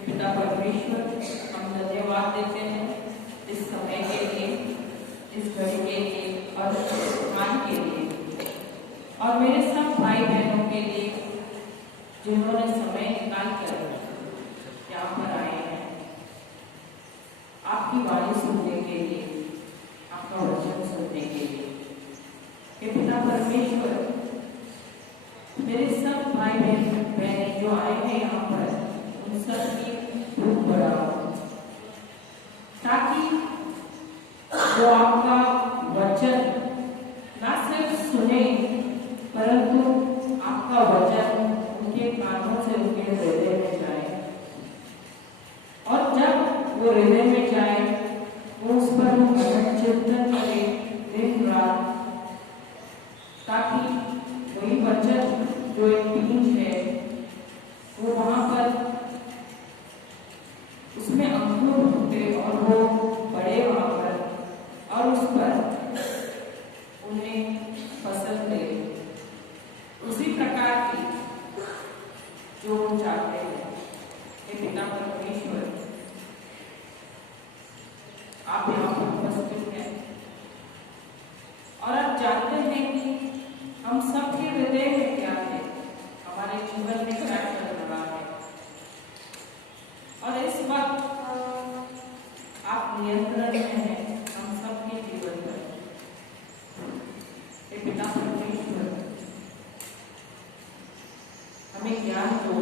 पिता परमेश्वर, हम धन्यवाद देते हैं इस समय के लिए, इस घड़ी के लिए और इस स्थान के लिए, और मेरे सब भाई बहनों के लिए जिन्होंने समय निकाल कर यहाँ पर आए हैं आपकी वाणी सुनने के लिए, आपका वचन सुनने के लिए। हे पिता परमेश्वर, मेरे सब भाई बहन जो आए हैं यहाँ पर, उन सब की भूख बढ़ाओ, ताकि वो आपका वचन ना सिर्फ सुने, परंतु आपका वचन उनके कानों से उनके हृदय में जाए, और जब वो हृदय में जाए वो उस पर चिंतन करे दिन रात, ताकि वही वचन जो एक बीज है वो वहां पर उसमें अंकुर फूटे और वो बड़े वहां पर, और उस पर उन्हें फसल दे उसी प्रकार की जो वो चाहते हैं। हे पिता परमेश्वर, आप यहाँ पर उपस्थित हैं और आप जानते हैं कि हम सबके हृदय में क्या है, हमारे जीवन में क्या चल रहा है, और इस वक्त आप नियंत्रण में हैं हम सबके जीवन पर। हे पिता परमेश्वर, हमें ज्ञान दो।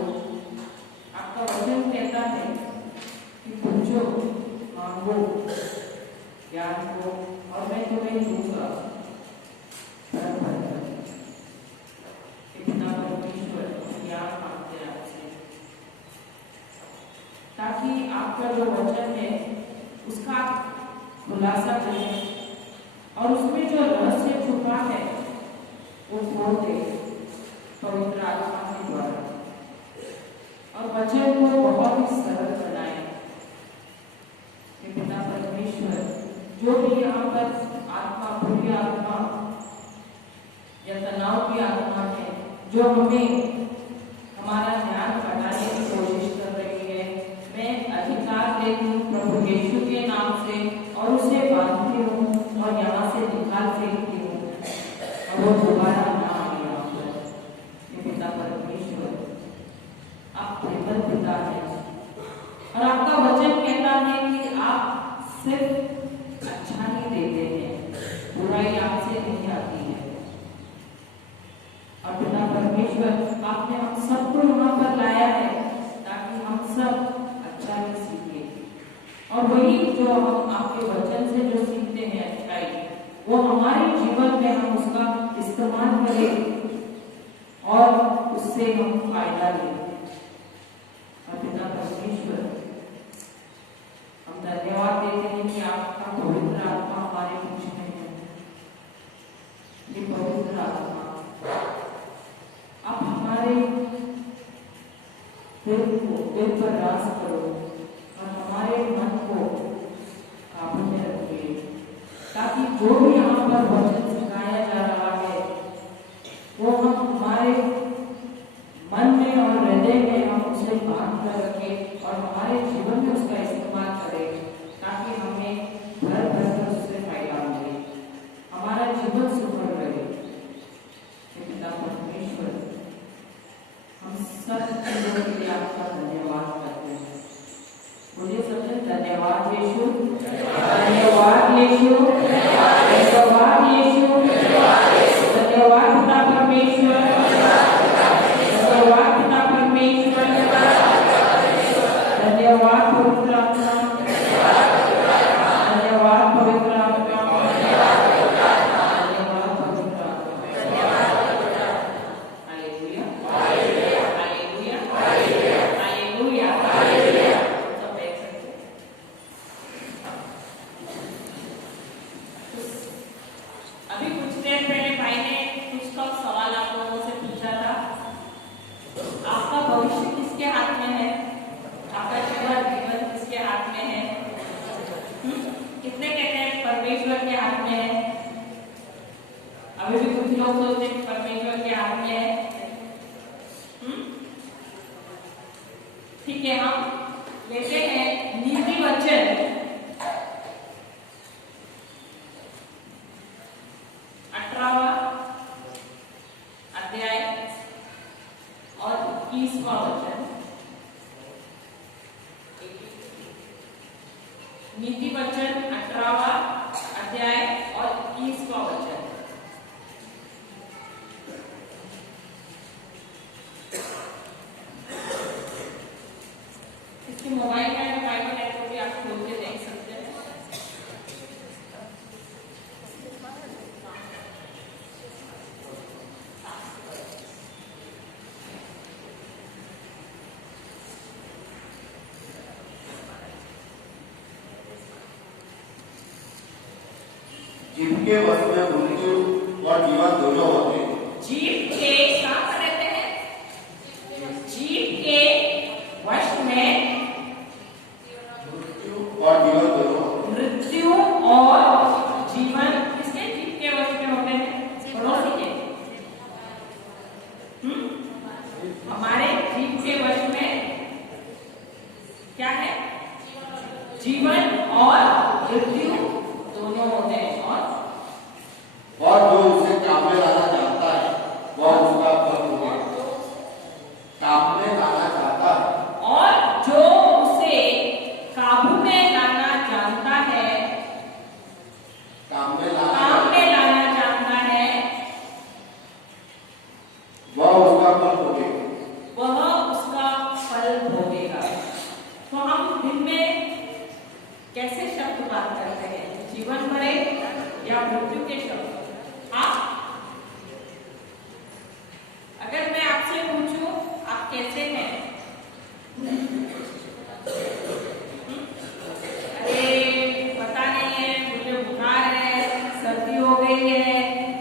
आपका वचन कहता है कि पूछो, मांगो, ज्ञान दो और मैं तुम्हें दूंगा। पिता परमेश्वर, ज्ञान मांगते हैं आपसे, ताकि आपका जो वचन है उसका खुलासा करें और उसमें जो रहस्य छुपा है वो खोल दे पवित्र आत्मा के द्वारा, और वचन को बहुत ही सरल बनाए। पिता परमेश्वर, जो भी यहाँ पर आत्मा, बुरी आत्मा या तनाव की आत्मा है जो हमें हमारा ध्यान हटाने की कोशिश कर रही है, मैं अधिकार देती हूँ प्रभु यीशु के नाम से और उसे बांधती हूँ और यहाँ से निकाल फेंकती हूँ और वो दोबारा ना आए यहाँ पर। ये पिता परमेश्वर, आप प्रेमल पिता है और आपका वचन कहता है कि आप सिर्फ अच्छा ही देते हैं, बुराई आपसे नहीं आती है। और पिता परमेश्वर, आपने हम सबको यहाँ पर लाया है ताकि हम सब अच्छा ही सीखें, और वही जो हम आपके वचन से जो सीखते हैं अच्छाई, वो हमारे जीवन में हम उसका इस्तेमाल करें और उससे हम फायदा लें। और पिता परमेश्वर, हम धन्यवाद देते हैं कि आपका पवित्र आत्मा हमारे बीच में है। ये पवित्र आत्मा आप हमारे दिल पर राज करो और हमारे मन को काबू में रखिए, ताकि जो भी यहाँ पर वचन सिखाया जा रहा है वो हम हमारे मन में और हृदय में हम उसे बांध कर रखें और हमारे जीवन में उसका इस्तेमाल करें, ताकि हमें घर भर कर उससे फायदा मिले, हमारा जीवन सफल रहे। पिता परमेश्वर, हम सब चीजों के लिए आपका धन्यवाद करते हैं। मुझे सबसे धन्यवाद यीशु, धन्यवाद यीशु, धन्यवाद यीशु, धन्यवाद पिता परमेश्वर, धन्यवाद पिता परमेश्वर, धन्यवाद पवित्र आत्मा, धन्यवाद पवित्र आत्मा, धन्यवाद पवित्र आत्मा। Hallelujah, hallelujah, hallelujah, hallelujah. सब देख सकते हैं। अभी कुछ देर पहले भाई ने कुछ कम सवाल आप लोगों से पूछा था, आपका भविष्य किसके हाथ में है, आपका जीवन किसके हाथ में है? कितने कहते हैं परमेश्वर के हाथ में है? अभी भी कुछ लोग सोचते हैं परमेश्वर के हाथ में है। ठीक है, हम लेते हैं नीति वचन 18वां अध्याय और 21वां वचन। नीति वचन 18वां अध्याय और 21वां वचन। इसके मोबाइल का बाइबल ऐप को भी आप खोल के देख सकते हैं। जीव के वश में मृत्यु और जीवन दोनों होते हैं। जीव के साथ रहते हैं। जीव के वश में मृत्यु और जीवन दोनों। मृत्यु और जीवन किसके जीव के वश में होते हैं? पड़ोसी के। हमारे जीव के वश में क्या है? जीवन और मृत्यु दोनों होते हैं। और जो उसे काम में लाना चाहता है वह उसका फल होगा। काम में लाना चाहता है और जो उसे काबू में लाना जानता है, काम में लाना जानता है, वह उसका फल भोगेगा। वह उसका फल भोगेगा। तो हम दिन में कैसे शब्द बात करते हैं? जीवन भरे या मृत्यु के शब्द? अगर मैं आपसे पूछूं आप कैसे हैं? अरे पता नहीं है, मुझे बुखार है, सर्दी हो गई है,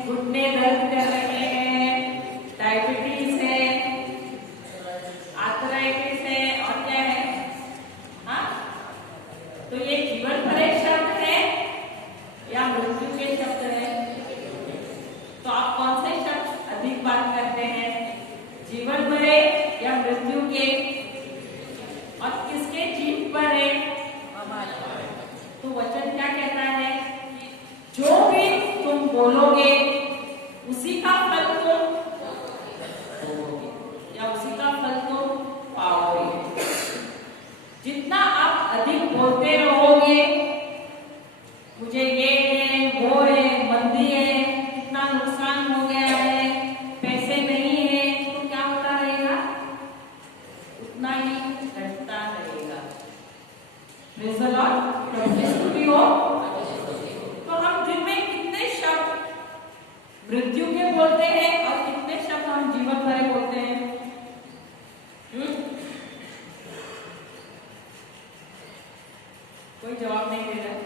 घुटने दर्द कर रहे हैं, डायबिटीज है, आर्थराइटिस है और क्या है? हाँ, तो ये जीवन भरे शब्द है या मृत्यु के शब्द है? तो आप कौन से शब्द अधिक बात करते हैं? जीवन भरे या मृत्यु के? और किसके जीव पर है? तो वचन क्या कहता है? जो भी तुम बोलोगे उसी का फल तुम भोगोगे या उसी का फल तुम पाओगे। जितना आप अधिक बोलते रहोगे मुझे ये है, वो है, मंदी है, कितना नुकसान हो गया है, पैसे नहीं है, तो क्या होता रहेगा? उतना ही घटता रहेगा। Praise the Lord. स्तुति हो। तो हम दिन में कितने शब्द मृत्यु के बोलते हैं और कितने शब्द हम जीवन भरे बोलते हैं? कोई जवाब नहीं दे रहा है।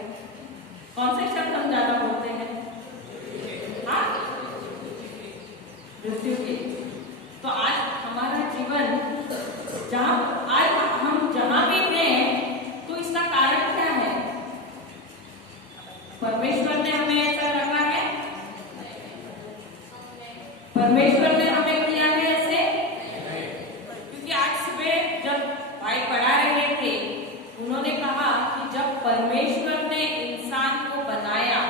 कौन से शब्द हम ज्यादा बोलते हैं? हाँ, मृत्यु के। तो आज हमारा जीवन आज हम जहां भी हैं तो इसका कारण क्या है? परमेश्वर ने हमें ऐसा रखा है? परमेश्वर ने हमें किया है ऐसे? क्योंकि आज सुबह जब भाई पढ़ा रहे थे उन्होंने कहा कि जब परमेश्वर ने इंसान को बनाया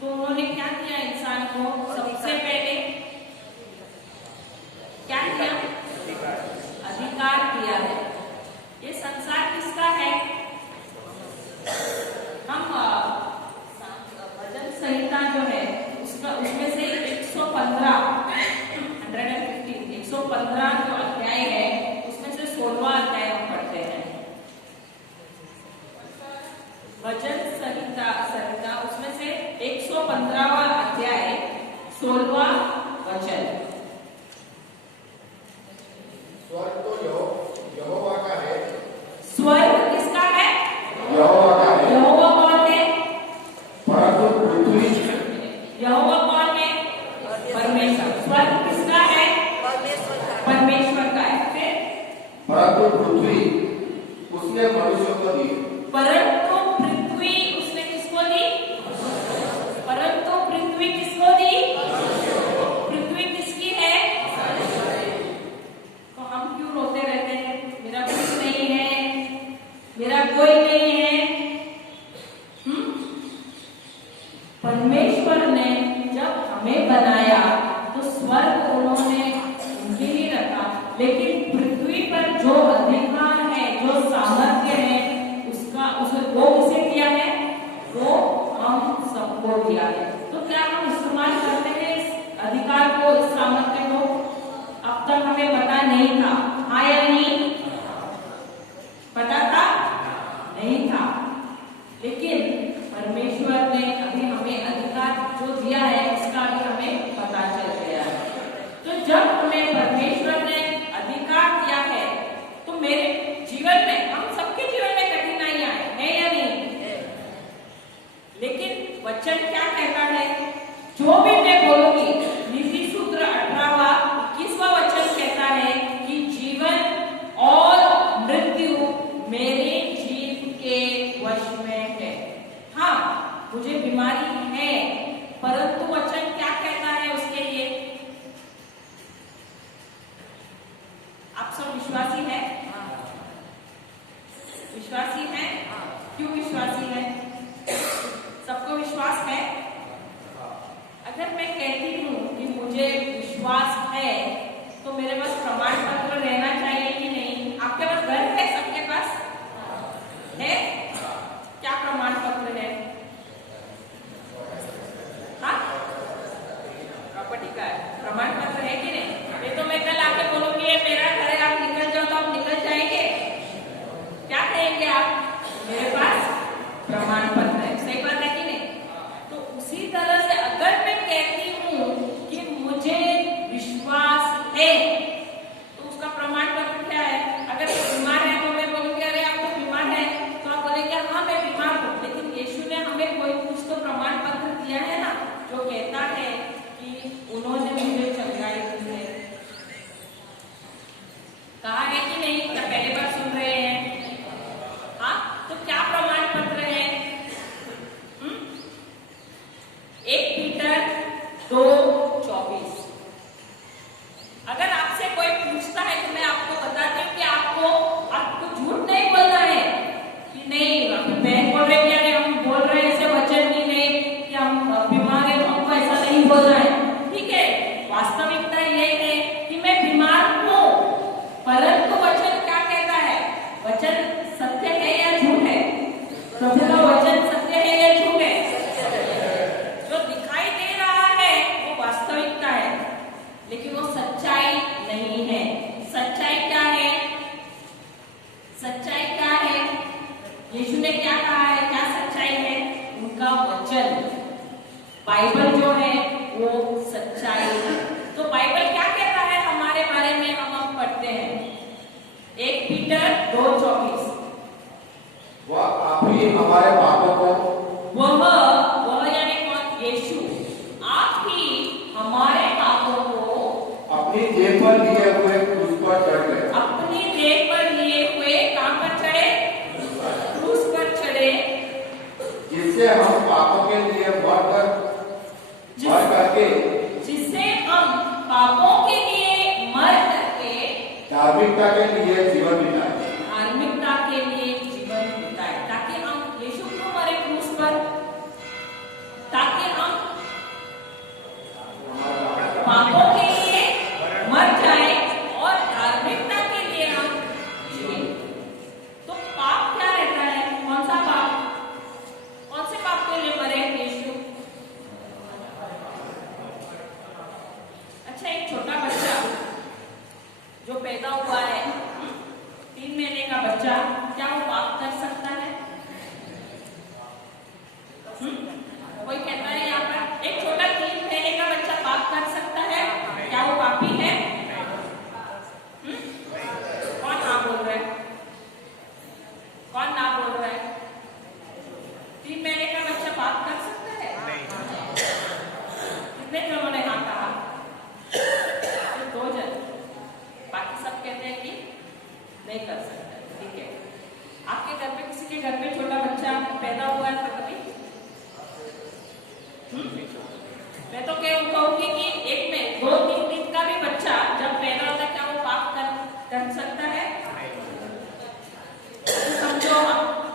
तो उन्होंने क्या किया? इंसान को सबसे पहले क्या किया? अधिकार दिया है। ये संसार किसका है? हम भजन संहिता जो है उसमें से 115 जो अध्याय है उसमें से 16वां अध्याय हम पढ़ते हैं। भजन संहिता उसमें से 115वां अध्याय 16वां वचन। स्वर्ग तो यहोवा का है। स्वर्ग किसका है? यहोवा का है। यहोवा कौन है? परंतु पृथ्वी। यहोवा कौन है? परमेश्वर। स्वर्ग किसका है? परमेश्वर का है। फिर परंतु पृथ्वी उसने मनुष्य को दी। परंतु पृथ्वी उसने किसको दी? परंतु पृथ्वी किसको दी? पृथ्वी किसकी है? तो हम क्यों रोते रहते हैं? मेरा कुछ नहीं है, पर जो अधिकार है, जो सामर्थ्य है, वो किसे दिया है? वो हम सबको दिया है। तो क्या हम इस्तेमाल करते हैं इस अधिकार को, इस सामर्थ्य को? अब तक हमें पता नहीं था, हाँ या नहीं? पता था? नहीं था। लेकिन परमेश्वर ने अभी हमें अधिकार जो दिया है, इसका भी हमें पता चल गया है। तो जब हमें परमेश्वर ने अधिकार दिया है, तो मेरे जीवन में, हम सबके जीवन में कठिनाइयां है या नहीं? लेकिन वचन क्या कहता है? जो भी मैं बोलूंगी, नीति सूत्र 18वां वचन कहता है कि जीवन और मृत्यु मेरे जीव के वश में है। हाँ, मुझे बीमारी है, परंतु वचन क्या कहता है उसके लिए? आप सब विश्वासी हैं? विश्वासी हैं? क्यों विश्वासी हैं? सबको विश्वास है? अगर मैं कहती हूँ कि मुझे विश्वास है, तो मेरे पास प्रमाण पत्र रहना चाहिए कि नहीं? आपके पास घर है? सबके पास है? क्या प्रमाण पत्र है? हाँ, प्रॉपर्टी का प्रमाण पत्र है कि नहीं? ये तो मैं कल आके बोलूंगी ये मेरा घर है, आप निकल जाओ, तो आप निकल जाएंगे? क्या कहेंगे आप? मेरे पास प्रमाण पत्र है। सही बात है कि नहीं? तो उसी तरह से अगर मैं कहती हूँ कि मुझे विश्वास है, तो उसका प्रमाण पत्र क्या है? अगर बीमार है तो मैं बोलूंगी अरे आप तो बीमार है, तो आप बोलेंगे हाँ मैं बीमार हूँ। लेकिन यीशु ने हमें कोई कुछ तो प्रमाण पत्र दिया है ना, जो कहता है कि उन्होंने मुझे चंगाई दी है। कहा है कि नहीं? क्या पहली बार सुन रहे हैं? हाँ, तो क्या प्रमाण पत्र है? 1 पीटर 2:24। अगर आपसे कोई पूछता है तो मैं आपको बताती हूँ कि आपको झूठ नहीं बोलना है कि नहीं बहन बोल रहे कि हम बोल रहे हैं ऐसे वचन नहीं कि हम बीमार है, तो हमको ऐसा नहीं बोलना है। ठीक है, वास्तविकता ये है कि मैं बीमार हूँ, परंतु वचन क्या कहता है? वचन सत्य है या झूठ है? प्रभु का वचन सत्य है या झूठ है? जो दिखाई दे रहा है वो वास्तविकता है, लेकिन वो सच्चाई नहीं है। सच्चाई क्या है? सच्चाई क्या है? यीशु ने क्या कहा है? क्या सच्चाई है? उनका वचन, बाइबल जो है वो सच्चाई है। तो बाइबल क्या कहता है हमारे बारे में? हम पढ़ते हैं 1 पीटर 2:24। वह आप ही हमारे पापों को, वह यानी कौन? यीशु। आप ही हमारे पापों को अपनी देह पर लिए हुए क्रूस पर चढ़ गए। अपनी देह पर लिए हुए कहां पर चढ़े? क्रूस पर चढ़े, जिससे हम पापों के लिए मर करके, जिससे हम पापों के लिए मर करके धार्मिकता के लिए जीवन बिताए। धार्मिकता के लिए जीवन बिताए। ताकि हम, यीशु क्यों मरे क्रूस पर? ताकि हम पापों के लिए मर जाए और धार्मिकता के लिए हम जिए। तो पाप क्या रहता है? कौन सा पाप? कौन से पाप के लिए मरे यीशु? अच्छा, एक छोटा बच्चा जो पैदा हुआ है, 3 महीने का बच्चा, क्या वो पाप कर सकता है? कोई कहता है यहाँ पर एक छोटा 3 महीने का बच्चा पाप कर सकता है? क्या वो पापी है? कौन ना बोल रहा है? कौन ना बोल रहा है? 3 महीने का बच्चा पाप कर सकता है? कितने जनों ने हाँ कहा? 2 जन, बाकी सब कहते हैं कि नहीं कर सकता। ठीक है, आपके घर पे, किसी के घर पे छोटा बच्चा पैदा हुआ है कभी? मैं तो कहूंगी कि एक में 2-3 दिन का भी बच्चा जब पैदा होता है, क्या वो पाप कर सकता है? तो समझो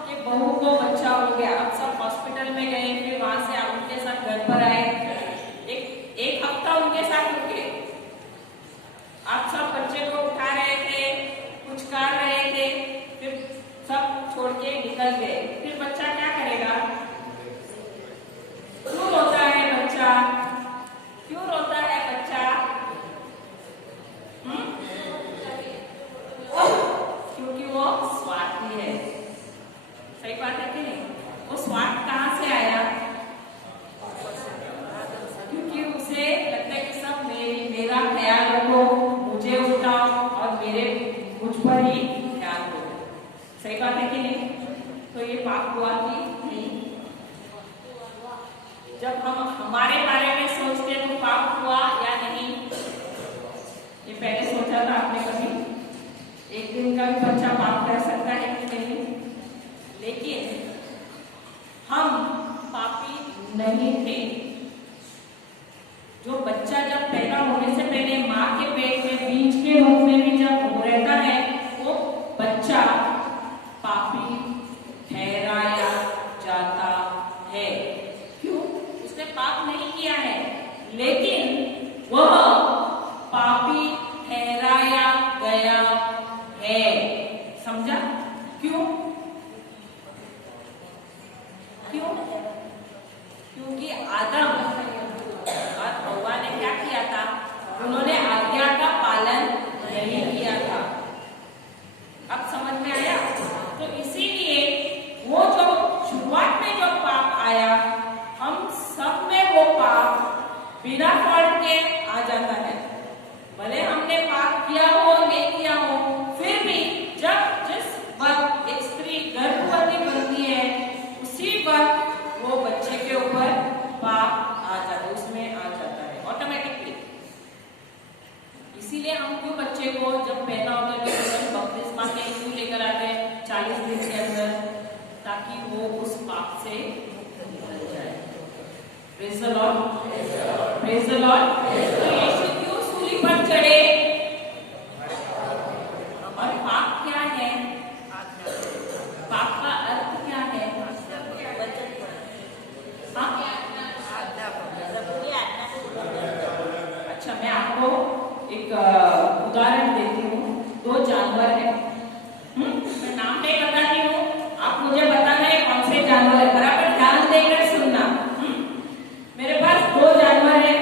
कि बहू को बच्चा हो गया, अब सब हॉस्पिटल में गए, फिर वहां से आप उनके साथ घर पर आए, एक हफ्ता उनके साथ रुके, आप सब बच्चे को उठा रहे थे, वो स्वार्थी है। सही बात है कि नहीं? वो स्वार्थ कहाँ से आया? क्योंकि उसे लगता है कि सब मेरा ख्याल रखो, मुझे उठाओ और मुझ पर ही ध्यान दो। सही बात है कि नहीं? तो ये पाप हुआ कि नहीं? जब हम हमारे बारे में सोचते हैं तो पाप हुआ या नहीं? ये पहले सोचा था आपने कभी? एक दिन का भी बच्चा पाप कर सकता है कि नहीं? लेकिन हम पापी नहीं थे। जो बच्चा जब पैदा होने से पहले माँ के पेट में बीज के रूप में भी जब रहता है, वो बच्चा पापी ठहराया जाता है। क्यों? उसने पाप नहीं किया है, लेकिन वह पापी ठहराया गया है। समझा? क्यों? क्यों? क्योंकि आदम और हव्वा ने क्या किया था? उन्होंने आज्ञा का पालन नहीं किया था। अब समझ में आया? तो इसीलिए वो जो शुरुआत में जो पाप आया, हम सब में वो पाप बिना फॉल्ट के आ जाता है। भले हमने पाप किया हो नहीं किया हो, फिर भी जिस वक्त एक स्त्री गर्भवती बनती है, उसी वक्त वो बच्चे के ऊपर पाप आ जाता है, उसमें आ जाता है ऑटोमेटिकली। इसीलिए हम क्यों बच्चे को जब पैदा होकर के बपतिस्मा में क्यों लेकर आते हैं 40 दिन के अंदर, ताकि वो उस पाप से निकल जाए। Praise the Lord, praise the Lord. तो यीशु क्यों सूली पर चढ़े? और पाप क्या है? पाप का अर्थ क्या है? अच्छा, मैं आपको एक उदाहरण देती हूँ। 2 जानवर हैं। मैं नाम नहीं बताती हूँ, आप मुझे बताना है कौन से जानवर है। बराबर ध्यान देकर सुनना। मेरे पास 2 जानवर हैं,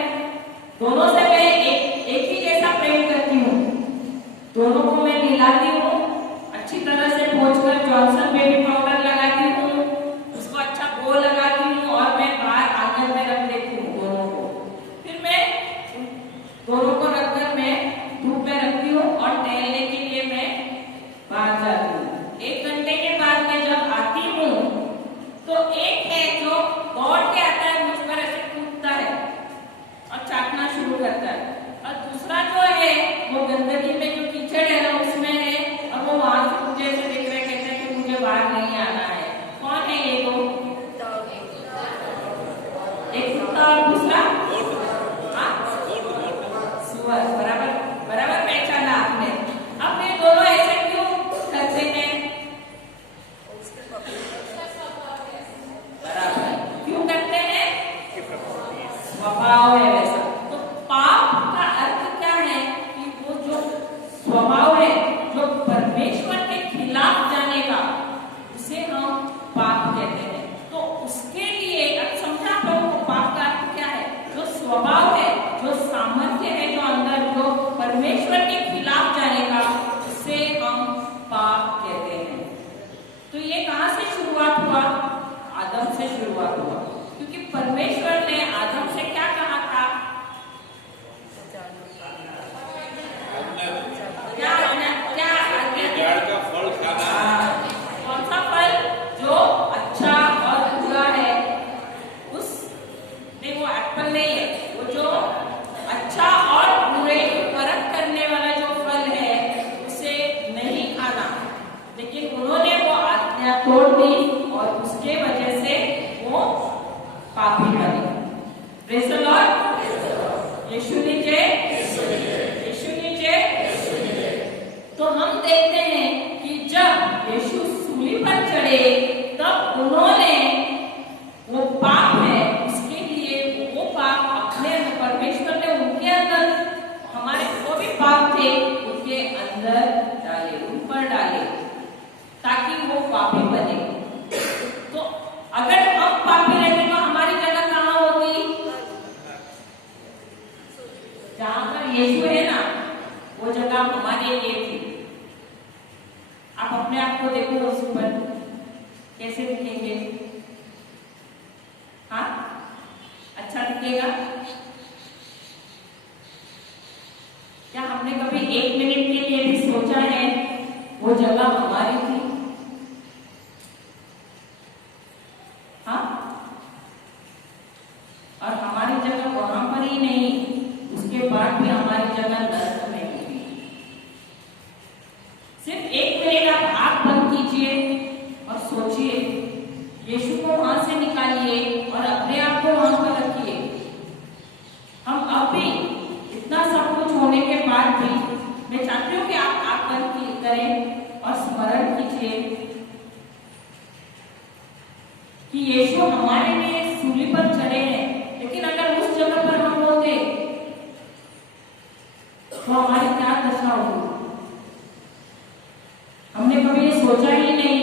दोनों से मैं एक ही जैसा प्रेम करती हूँ। दोनों को मैं नहलाती हूँ, अच्छी तरह से पोंछकर जॉनसन बेबी पाउडर लगाती हूँ, उसको अच्छा बो लगाती हूँ और मैं बाहर आंगन में रख देती हूँ दोनों को। फिर मैं दोनों को रखकर मैं धूप में रखती हूँ और टहलने के लिए मैं बाहर जाती हूँ। 1 घंटे के बाद मैं जब आती हूँ तो एक है जो दौड़ के आता है, मुझ पर ऐसे कूदता है और चाटना शुरू करता है, और दूसरा जो है वो गंदगी में जो कीचड़ है ना उसमें है, और वो वहां से मुझे ऐसे देख रहे कहते हैं कि मुझे बाहर नहीं आना है। कौन है ये 2? एक कुत्ता और दूसरा सुअर। बराबर पहचाना आपने। अब ये दोनों ऐसे क्यों करते हैं? बराबर क्यों करते हैं? स्वभाव है वैसा। तो पाप का अर्थ क्या है? कि वो जो स्वभाव है जो परमेश्वर के खिलाफ जाने का, उसे हम पाप कहते हैं। तो उसके लिए अब समझा तो पाप का अर्थ क्या है? जो स्वभाव है, जो सामर्थ्य है जो अंदर, जो परमेश्वर के खिलाफ जाने का, उसे हम पाप कहते हैं। तो ये कहां से शुरुआत हुआ? आदम से शुरुआत हुआ। क्योंकि परमेश्वर ने आदम से क्या कहा था? क्या पेड़ का फल खाना। कौन सा फल? जो अच्छा और बुरा है, उस नहीं, वो एप्पल नहीं है, वो जो अच्छा और बुरे की परख करने वाला जो फल है उसे नहीं खाना। लेकिन उन्होंने वो आज्ञा तोड़ दी और उसके वजह से वो पापी बने। Praise the Lord. यीशु नीचे। तो हम देखते हैं कि जब यीशु सूली पर चढ़े तब उन्होंने वो पाप है, उसके लिए वो पाप अपने परमेश्वर ने उनके अंदर, हमारे वो भी पाप थे उनके अंदर डाले, उन पर डाले, ताकि वो पापी बने। तो अगर हम पापी रहते तो हमारी जगह कहाँ होगी? जहां पर यीशु है ना, वो जगह हमारे लिए थी। आप आप अपने आप को देखो उस पर कैसे दिखेंगे? हाँ, अच्छा दिखेगा? क्या हमने कभी 1 मिनट के लिए भी सोचा है वो जगह हमारी थी? हाँ, और हमारी जगह वहां पर ही नहीं, उसके बाद भी हमारी जगह नर्क में थी। सिर्फ 1 मिनट आप आंख बंद कीजिए और सोचिए, यीशु को वहां से निकालिए और अपने आप को वहां पर रखिए। हम अब भी इतना सब कुछ होने के बाद भी मैं चाहती हूँ कि आप आंख बंद करें और स्मरण कीजिए कि यीशु हमारे लिए सूली पर चढ़े हैं। लेकिन अगर उस जगह पर हम होते तो हमारी क्या दशा होगी? हमने कभी ये सोचा ही नहीं।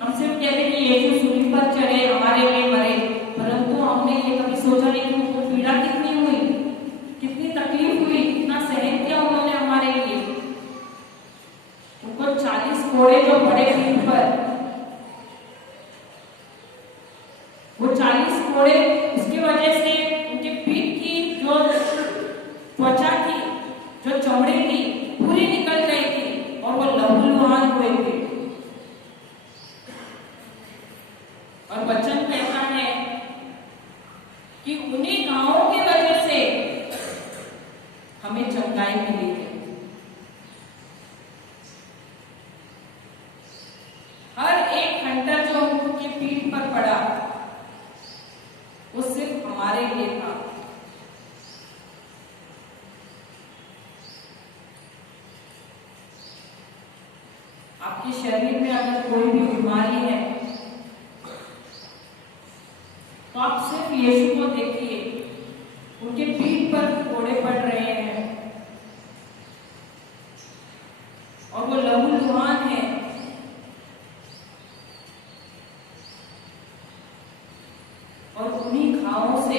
हम सिर्फ कहते कि यीशु सूली पर चढ़े, हमारे लिए मरे, परंतु हमने ये कभी सोचा नहीं कि उनको पीड़ा कितनी हुई, कितनी तकलीफ हुई, कितना सहन किया उन्होंने हमारे लिए। उनको 40 कोड़े जो पड़े पीठ पर, वो 40 कोड़े उसकी वजह से उनके पीठ की जो त्वचा थी, जो चमड़ी थी, पूरी निकल गई थी और वो लहूलुहान हुए थे। और वचन कहता है कि उन्हीं घावों की वजह से हमें चंगाई मिली है। हर एक खंडर जो उनकी पीठ पर पड़ा वो सिर्फ हमारे लिए था। आपके शरीर में अगर कोई भी बीमारी है तो आप सिर्फ यीशु को देखिए, उनके पीठ पर फोड़े पड़ रहे हैं और वो लहूलुहान है। और उन्हीं घावों से